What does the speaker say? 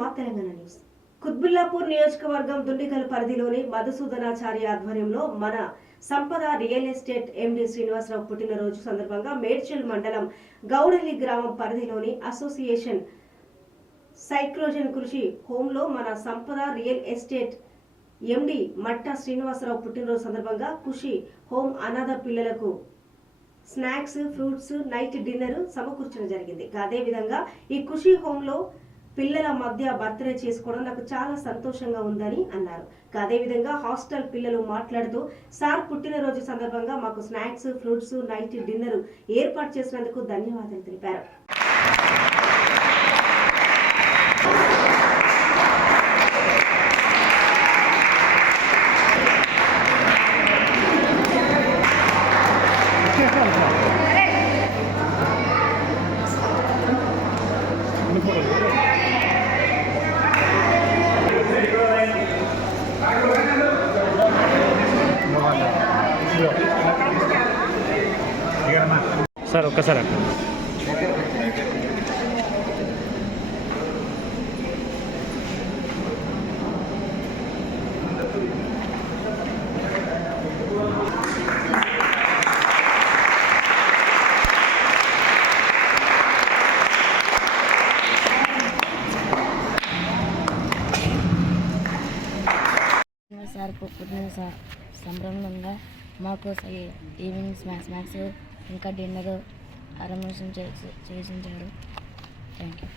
మా తెలంగాణ న్యూస్. కుత్బుల్లాపూర్ నియోజకవర్గం దుండిగల్ పరిధిలోని మధుసూదనాచారి ఆధ్వర్యంలో మన సంపద రియల్ ఎస్టేట్ ఎండి శ్రీనివాసరావు పుట్టినరోజు సందర్భంగా మేడ్చల్ మండలం గౌడలి గ్రామం పరిధిలోని అసోసియేషన్ సైక్లోజన్ కృషి హోంలో మన సంపద రియల్ ఎస్టేట్ ఎండి మట్టా శ్రీనివాసరావు పుట్టినరోజు సందర్భంగా కృషి హోం అనాథ పిల్లలకు స్నాక్స్, ఫ్రూట్స్, నైట్ డిన్నర్ సమకూర్చడం జరిగింది. అదే విధంగా ఈ కృషి హోంలో పిల్లల మధ్య బర్త్డే చేసుకోవడం నాకు చాలా సంతోషంగా ఉందని అన్నారు. అదే విధంగా హాస్టల్ పిల్లలు మాట్లాడుతూ సార్ పుట్టినరోజు సందర్భంగా మాకు స్నాక్స్, ఫ్రూట్స్, నైట్ డిన్నర్ ఏర్పాటు చేసినందుకు ధన్యవాదాలు తెలిపారు. సార్ ఒక్కసారి అక్కడ సార్ పుట్టిన సంభ్రమంగా మాకు ఈవినింగ్ స్నాక్స్ ఇంకా డిన్నర్ అరేంజ్ చేసించారు. Thank you.